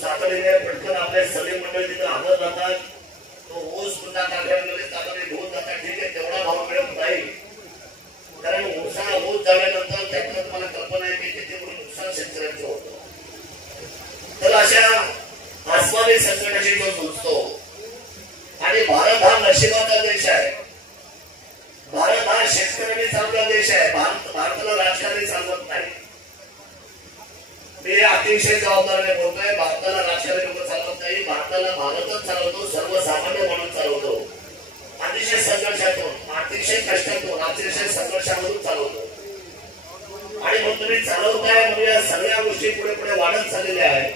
ऊस तातडीने पटकन आपल्या सगळे मंडळी तिथे आणत जातात. तो ऊस पुन्हा कारखान्यामध्ये तातडीने घेऊन जातात. ठीक आहे, तेवढा भाव मिळत नाही, कारण ऊसाला ऊस झाल्यानंतर त्यातनं तुम्हाला कल्पना आहे की किती मोठं नुकसान शेतकऱ्यांचं होतं. तर अशा आसमानी संकटाशी तो झुंजतो. आणि भारत हा नशिबाचा देश आहे. भारत हा शेतकऱ्यांनी चालवलेला देश आहे. भारताला राजकारणी चालवत नाही. मी अतिशय जबाबदारीने बोलतोय. भारताला राजकारणी लोक चालवत नाही. भारताला भारतच चालवतो, सर्वसामान्य माणूस चालवतो. अतिशय संघर्षातून, अतिशय कष्टातून, अतिशय संघर्षामधून चालवतो. आणि मग तुम्ही चालवताय म्हणजे या सगळ्या गोष्टी पुढे पुढे वाढत चाललेल्या आहेत.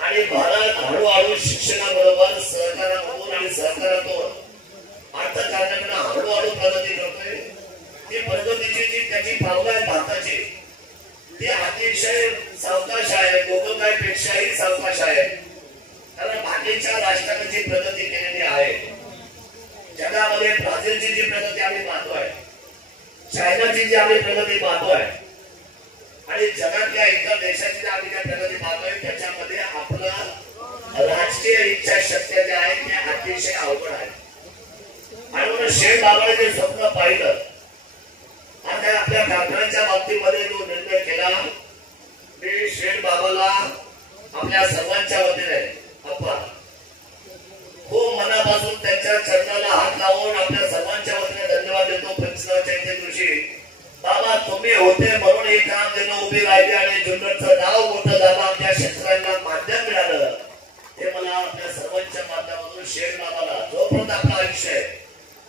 आणि भारत हळूहळू शिक्षणाबरोबर सहकारामधून आणि सहकारातून अर्थकारणाकडे हळूहळू प्रगती करतोय. ती प्रगतीची जी त्याची पावलं आहेत भारताची, ती अतिशय सावकाश आहे, गोगलगायपेक्षाही सावकाश आहे. कारण बाकीच्या राष्ट्रांनी जी प्रगती केलेली आहे, जगामध्ये ब्राझीलची जी प्रगती आम्ही पाहतोय, चायनाची जी आम्ही प्रगती पाहतोय, आणि जगातल्या इतर देशाची जी आम्ही प्रगती पाहतोय, त्याच्यामध्ये आपलं राजकीय इच्छाशक्ती जे आहे ते अतिशय अवघड आहे. आणि म्हणून शेठ बाबाने जे स्वप्न पाहिलं आणि आपल्या कारखान्याच्या बाबतीमध्ये जो निर्णय केला, मी शेठ बाबाला आपल्या सर्वांच्या वतीने अप्पा खूप मनापासून त्यांच्या चरणाला हात लावून आपल्या सर्वांच्या वतीने धन्यवाद देतो. पंचनामाच्या दिवशी बाबा तुम्ही होते म्हणून हे काम देणं उभी राहिली आणि जुन्नरचं नाव मोठं झालं, आमच्या शेतकऱ्यांना माध्यम मिळालं. हे मला आपल्या सर्वांच्या माध्यमातून शेठ बाबाला जोपर्यंत आपलं आयुष्य आहे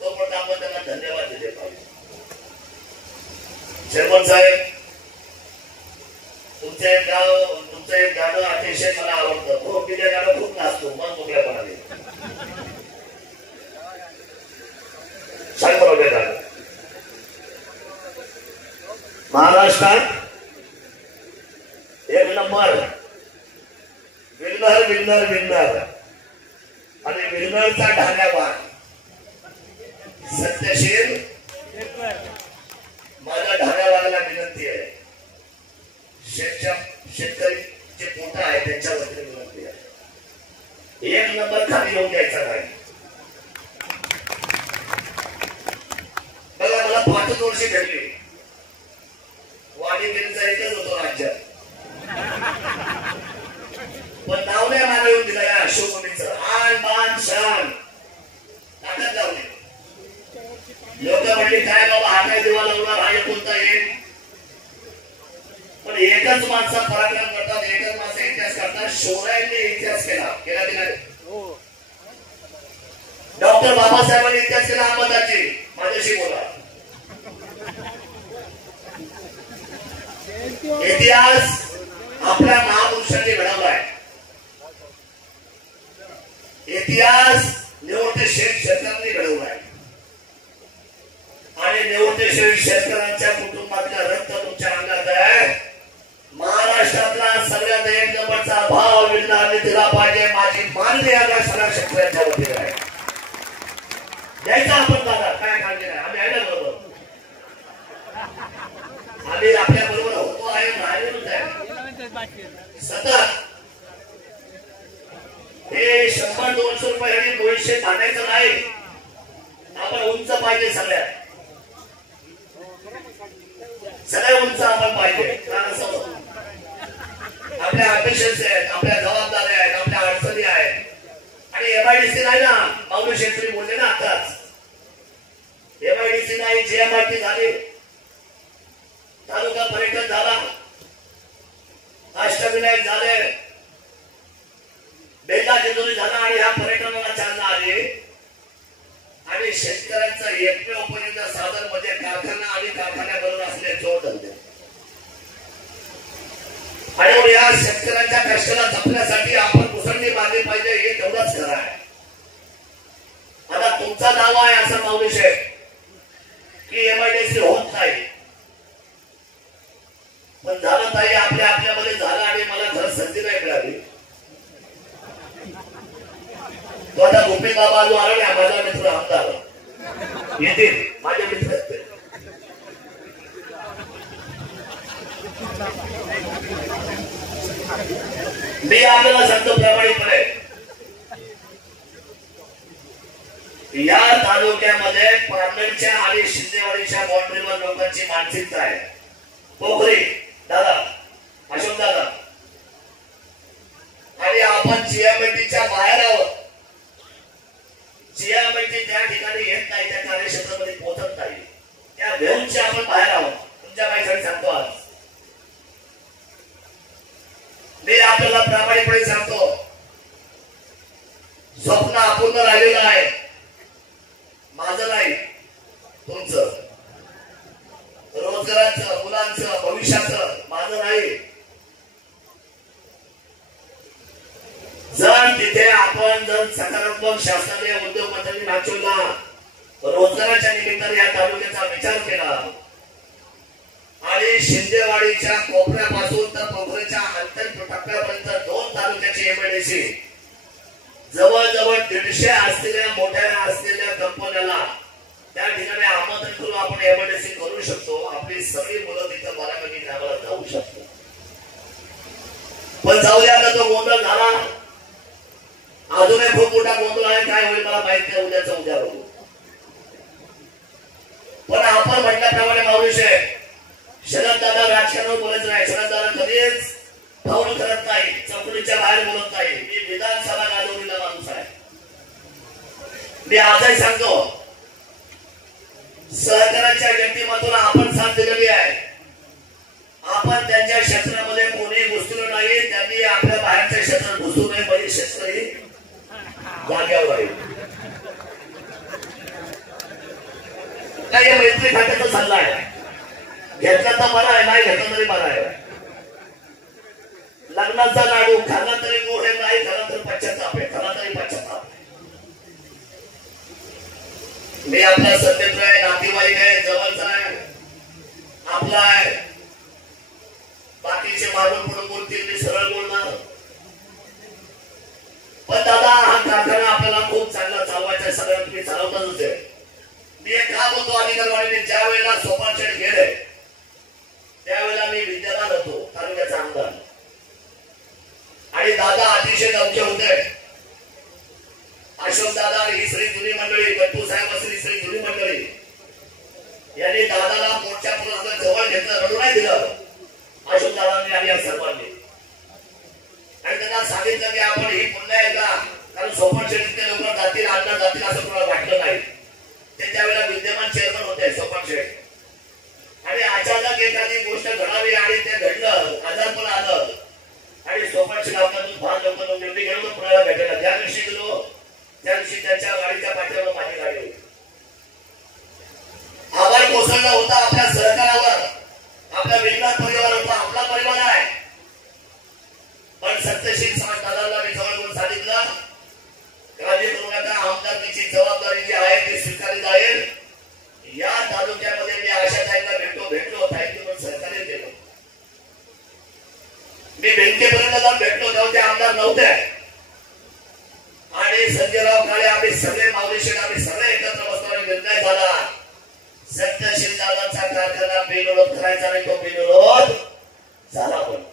तोपर्यंत आपण त्यांना धन्यवाद दिले पाहिजे. चेअरमन साहेब, तुमचं एक गाणं अतिशय मला आवडतं. खूप तिथे गाणं खूप नाचतो मन मोकळ्यापणाने. सांग बरोबर गाणं. महाराष्ट्रात एक नंबर विन्नर विन्नर विन्नर आणि विन्नरचा ढाण्यावार सत्यशील माझ्या ढाण्यावाल्याला विनंती आहे. शेतकरी जे पोट आहे त्यांच्या वतीने विनंती आहे, एक नंबर खाली येऊन द्यायचा नाही. बघा मला 5 वर्षे घडली. वाणीगिरीचा एकच होतो राज्यात, पण नाव नाही मला येऊन दिलं या अशोकमुनीचं. आन बान शान ताकद लावली. लोक म्हणली काय बाबा हा काय देवा लावणार, हा कोणता एक. पण एकच माणसा पराक्रम करतात, एकच माणसा इतिहास करतात. शिवरायांनी इतिहास केला की नाही? डॉक्टर बाबासाहेबांनी इतिहास केला अहमदाची. माझ्याशी बोला. इतिहास आपल्या महापुरुषांनी घडवलाय. इतिहास निवडते शेतकऱ्यांनी घडवलाय. आणि निवडते शेतकऱ्यांच्या कुटुंबातला रक्त तुमच्या अंगात आहे. महाराष्ट्रातला सगळ्यात एक नंबरचा भाव विल्लाने दिला पाहिजे. माझी मानली या सगळ्या शेतकऱ्यांच्या वतीने आहे. द्यायचा आपण दादा, काय काळजी नाही. आम्ही आहे ना बरोबर. आम्ही आपल्या बरोबर होतो आहे, राहिलेलोच आहे सतत. हे 100-200 रुपये आणि 200 थांबायचं नाही. आपण उंच पाहिजे, सगळ्या उंच आपण पाहिजे. आपल्या अपेक्षा आहेत, आपल्या जबाबदाऱ्या आहेत, आपल्या अडचणी आहेत. आणि MIDC नाही ना, माऊली शेतकरी बोलले ना आताच. MIDC नाही, JMRT झाली, तालुका पर्यटन झाला, अष्टविनायक झाले, बेल्ला जेजुरी झाला. आणि ह्या पर्यटनाला चालना आली. आणि शेतकऱ्यांचं एकमेव उपजीविका साधन म्हणजे कारखाना आणि कारखान्याबरोबर असलेले जोडधंदे. आणि या शेतकऱ्यांच्या कष्टाला जपण्यासाठी आपण मुसंडी मारली पाहिजे, हे तेवढंच खरं आहे. आता तुमचा दावा आहे असं माऊली शेठ की MIDC होत नाही, पण झालं ताई आपल्यामध्ये झालं. आणि मला जर संधी नाही मिळाली तो आता गोपी बाबा जो आला, माझा मित्र आमदार येतील, माझे मित्र असतील. मी आपल्याला सांगतो प्रामाणिकपणे, या तालुक्यामध्ये पारनेरच्या आणि शिंदेवाडीच्या बाउंड्रीवर लोकांची मानसिकता आहे. पोखरी दादा, अशोक दादा, आणि आपण जीएमएटीच्या बाहेर आहोत. जीएमएटी त्या ठिकाणी येत नाही, त्या कार्यक्षेत्रामध्ये पोहोचत नाही. त्या भेऊंचे आपण बाहेर आहोत. तुमच्या माहिती सांगतो आज मी आपल्याला प्रामाणिकपणे सांगतो, स्वप्न अपूर्ण राहिलेलं आहे. माझं नाही, तुमचं, रोजगाराचं, मुलांचं, भविष्याचं माझं नाही. जर तिथे आपण जर सकारात्मक शासनाने उद्योगपतींनी नाचवला, रोजगाराच्या निमित्ताने या तालुक्याचा विचार केला आणि शिंदेवाडीच्या कोपऱ्यापासून तर पोखरीच्या अंतर टप्प्यापर्यंत 2 तालुक्याची एमआयडीसी जवळजवळ 150 असलेल्या मोठ्या असलेल्या कंपन्याला त्या ठिकाणी आमंत्रित करून आपण एमआयडीसी करू शकतो. आपली सगळी मुलं तिथं बऱ्यापैकी कामाला जाऊ शकतो. पण जाऊ द्या, तो गोंधळ झाला. अजूनही खूप मोठा गोंधळ आहे. काय होईल मला माहित नाही, उद्याचा उद्या बघू. पण आपण म्हटल्याप्रमाणे मावळीशे शरद दादा राजकारणावर बोलायचं नाही. शरद दादा कधीच फाऊल करत नाही, चौकटीच्या बाहेर बोलत नाही. मी विधानसभा गाजवलेला माणूस आहे. मी आजही सांगतो, सहकाराच्या व्यक्तिमत्वाला आपण साथ दिलेली आहे. आपण त्यांच्या क्षेत्रामध्ये कोणी घुसलो नाही. त्यांनी आपल्या बाहेरच्या क्षेत्रात घुसू नये, म्हणजे क्षेत्रही जाग्यावर राहील. काही मैत्री खात्याचा सल्ला आहे. घेतला तर बरा आहे, नाही घेतला तरी बरा आहे. लग्नाचा लाडू खाला तरी गोड आहे, नाही खाला तरी पश्चाताप आहे, खाला तरी पश्चाताप. मी आपल्या सत्तेत आहे, नातेवाईक आहे, जवळचा आहे, आपला आहे. बाकीचे मागून पुढे बोलतील, मी सरळ बोलणार. पण दादा, हा कारखाना आपल्याला खूप चांगला चालवायचा आहे. सगळं तुम्ही चालवताच आहे. मी एक काम होतो अधिकारवाडीने, ज्या वेळेला सोपान शेठ गेले त्यावेळेला मी विद्यमान होतो, तालुक्याचा आमदार. आणि दादा अतिशय नौके होते. अशोक दादा आणि ही सगळी जुनी मंडळी, गट्टू साहेब असली सगळी जुनी मंडळी, यांनी दादाला मोर्चा पुढे जवळ घेतलं, रडू नाही दिलं अशोक दादांनी आणि या सर्वांनी. आणि त्यांना सांगितलं की आपण ही पुन्हा एकदा, कारण सोपान शेठचे लोक जातील, आमदार जातील असं कोणाला वाटलं नाही. ते त्यावेळेला विद्यमान चेअरमन होते सोपान शेठ. आणि अचानक एखादी गोष्ट घडावी आणि ते घडलं, आजारपण आलं आणि सोपान शेठ आपल्यातून फार लवकर निर्णय गेलो. पुण्याला भेटायला ज्या दिवशी गेलो त्या दिवशी त्यांच्या गाडीच्या पाठीवर माझी गाडी होती. आभार कोसळला होता आपल्या सहकारावर, आपल्या विश्वास परिवार होता, आपला परिवार आहे. पण सत्यशील समाजदाराला मी जवळ बोलून सांगितलं, काळजी करू नका, आमदारकीची जबाबदारी जी आहे ती स्वीकारली जाईल. या तालुक्यामध्ये मी आशाताईंना भेटलो ताईंनी पण सहकार्य केलं. मी बँकेपर्यंत जाऊन भेटलो, तेव्हा ते आमदार नव्हते. आणि संजयराव काळे, आम्ही सगळे मावळीशेठ, आम्ही सगळे एकत्र बसण्याचा निर्णय झाला. सत्यशील दादांचा कारखाना बिनविरोध करायचा नाही, तो बिनविरोध झाला. पण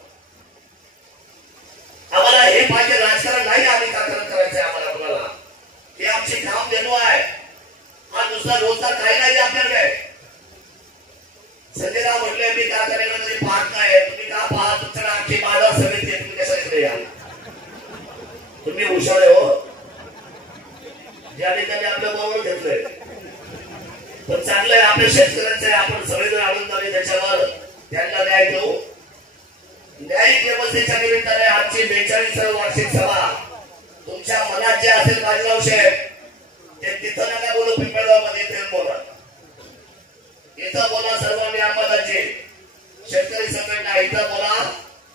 आम्हाला हे पाहिजे, राजकारण नाही. आम्ही कारखाना करायचंय आम्हाला, कोणाला हे आमची काम देणू आहे. हा दुसरा रोजगार काही नाही आपल्याकडे. संजयराव म्हटले, मी कारखान्याला कधी पाहत नाही, तुम्ही का पाहा, तुमच्याकडे आमची बाजार समिती आहे, तुम्ही कशा इकडे या. तुम्ही हुशार आहे हो, ज्या ठिकाणी आपल्या बरोबर घेतलंय. पण चांगलं आहे, आपल्या शेतकऱ्यांचं आहे. आपण सगळेजण आनंदाने त्याच्यावर त्यांना न्याय देऊ. न्यायिक व्यवस्थेच्या निमित्ताने आजची 42वी वार्षिक सभा, तुमच्या मनात जे असेल बाजीराव शेठ, ते तिथं नका बोलू, पिंपळगावमध्ये इथे बोला, इथं बोला. सर्वांनी अंबादाची शेतकरी संघटना इथं बोला.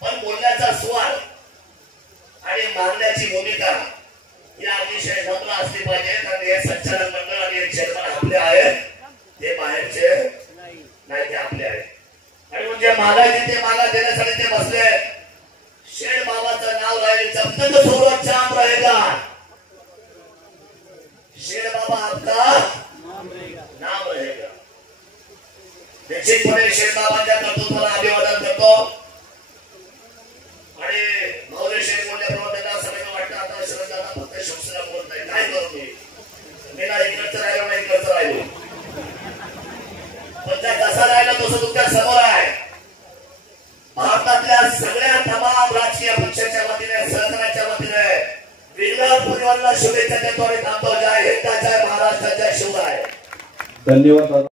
पण बोलण्याचा स्वाद आणि मागण्याची भूमिका ही अतिशय नम्र असली पाहिजे. कारण हे संचालक मंडळ आणि हे चेअरमन आपले आहेत, ते बाहेरचे नाही, ते आपले आहेत. आणि म्हणजे मागायचे ते मागा देण्यासाठी ते बसले. शेठ बाबाचं नाव राहील, जब तक सूरज चांद रहेगा, शेठ बाबा आपका नाम रहेगा. निश्चितपणे शेठ बाबांच्या कर्तृत्वाला अभिवादन करतो. आणि होती. मी ना इकडचं राहिलो ना इकडचं राहिलो, पण त्या कसा राहिला तसं तुमच्या समोर आहे. भारतातल्या सगळ्या तमाम राजकीय पक्षाच्या वतीने, सहकाराच्या वतीने विंगराज परिवाराला शुभेच्छा देतो आणि थांबतो. जय हिंद, जय महाराष्ट्र, जय शिवराय. धन्यवाद.